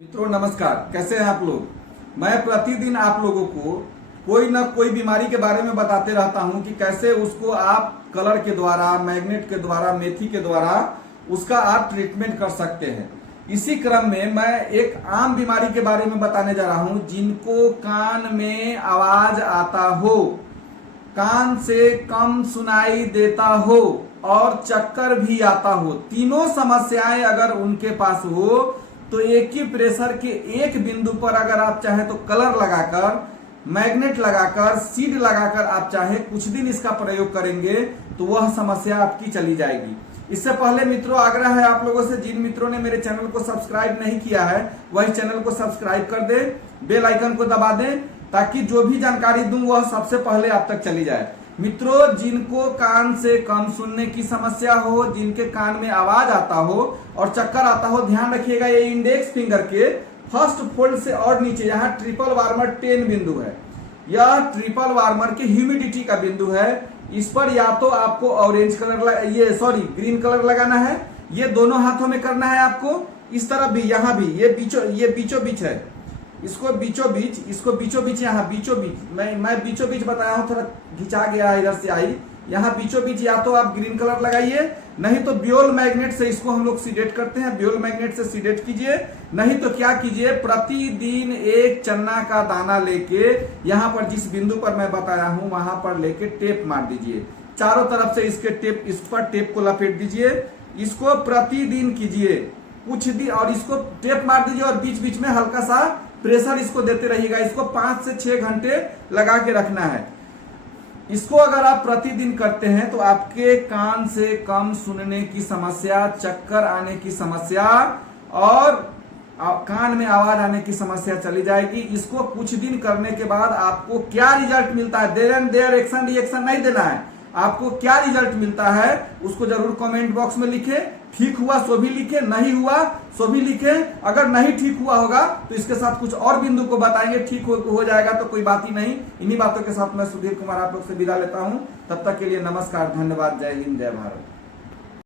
मित्रों नमस्कार, कैसे हैं आप लोग। मैं प्रतिदिन आप लोगों को कोई ना कोई बीमारी के बारे में बताते रहता हूं कि कैसे उसको आप कलर के द्वारा, मैग्नेट के द्वारा, मेथी के द्वारा उसका आप ट्रीटमेंट कर सकते हैं। इसी क्रम में मैं एक आम बीमारी के बारे में बताने जा रहा हूं। जिनको कान में आवाज आता हो, कान से कम सुनाई देता हो और चक्कर भी आता हो, तीनों समस्याएं अगर उनके पास हो तो एक ही प्रेशर के एक बिंदु पर अगर आप चाहे तो कलर लगाकर, मैग्नेट लगाकर, सीड लगाकर आप चाहे कुछ दिन इसका प्रयोग करेंगे तो वह समस्या आपकी चली जाएगी। इससे पहले मित्रों आग्रह है आप लोगों से, जिन मित्रों ने मेरे चैनल को सब्सक्राइब नहीं किया है वही चैनल को सब्सक्राइब कर दे, बेल आइकन को दबा दें ताकि जो भी जानकारी दूं वह सबसे पहले आप तक चली जाए। मित्रों, जिनको कान से कम सुनने की समस्या हो, जिनके कान में आवाज आता हो और चक्कर आता हो, ध्यान रखिएगा ये इंडेक्स फिंगर के फर्स्ट फोल्ड से और नीचे यहाँ ट्रिपल वार्मर 10 बिंदु है। यह ट्रिपल वार्मर के ह्यूमिडिटी का बिंदु है। इस पर या तो आपको ऑरेंज कलर ग्रीन कलर लगाना है, ये दोनों हाथों में करना है आपको। इस तरफ भी, यहाँ भी, ये बीचों बीच है, इसको बीचों बीच यहाँ बीचों बीच, मैं बीचों बीच बताया हूँ, थोड़ा घिंचा गया इधर से आई। यहाँ बीचों बीच या तो आप ग्रीन कलर लगाइए, नहीं तो ब्योल मैग्नेट से इसको हम लोग सीडेट करते हैं, ब्योल मैग्नेट से सीडेट कीजिए। नहीं तो क्या कीजिए, प्रतिदिन एक चन्ना का दाना लेके यहाँ पर जिस बिंदु पर मैं बताया हूँ वहां पर लेके टेप मार दीजिए। चारों तरफ से इसके टेप, इस पर टेप को लपेट दीजिए। इसको प्रतिदिन कीजिए कुछ दिन, और इसको टेप मार दीजिए और बीच बीच में हल्का सा प्रेशर इसको देते रहिएगा। इसको 5 से 6 घंटे लगा के रखना है। इसको अगर आप प्रतिदिन करते हैं तो आपके कान से कम सुनने की समस्या, चक्कर आने की समस्या और कान में आवाज आने की समस्या चली जाएगी। इसको कुछ दिन करने के बाद आपको क्या रिजल्ट मिलता है, there and there action reaction नहीं देना है, आपको क्या रिजल्ट मिलता है उसको जरूर कमेंट बॉक्स में लिखे। ठीक हुआ सो भी लिखे, नहीं हुआ सो भी लिखे। अगर नहीं ठीक हुआ होगा तो इसके साथ कुछ और बिंदु को बताएंगे, ठीक हो जाएगा तो कोई बात ही नहीं। इन्हीं बातों के साथ मैं सुधीर कुमार आप लोग से विदा लेता हूं। तब तक के लिए नमस्कार, धन्यवाद, जय हिंद, जय भारत।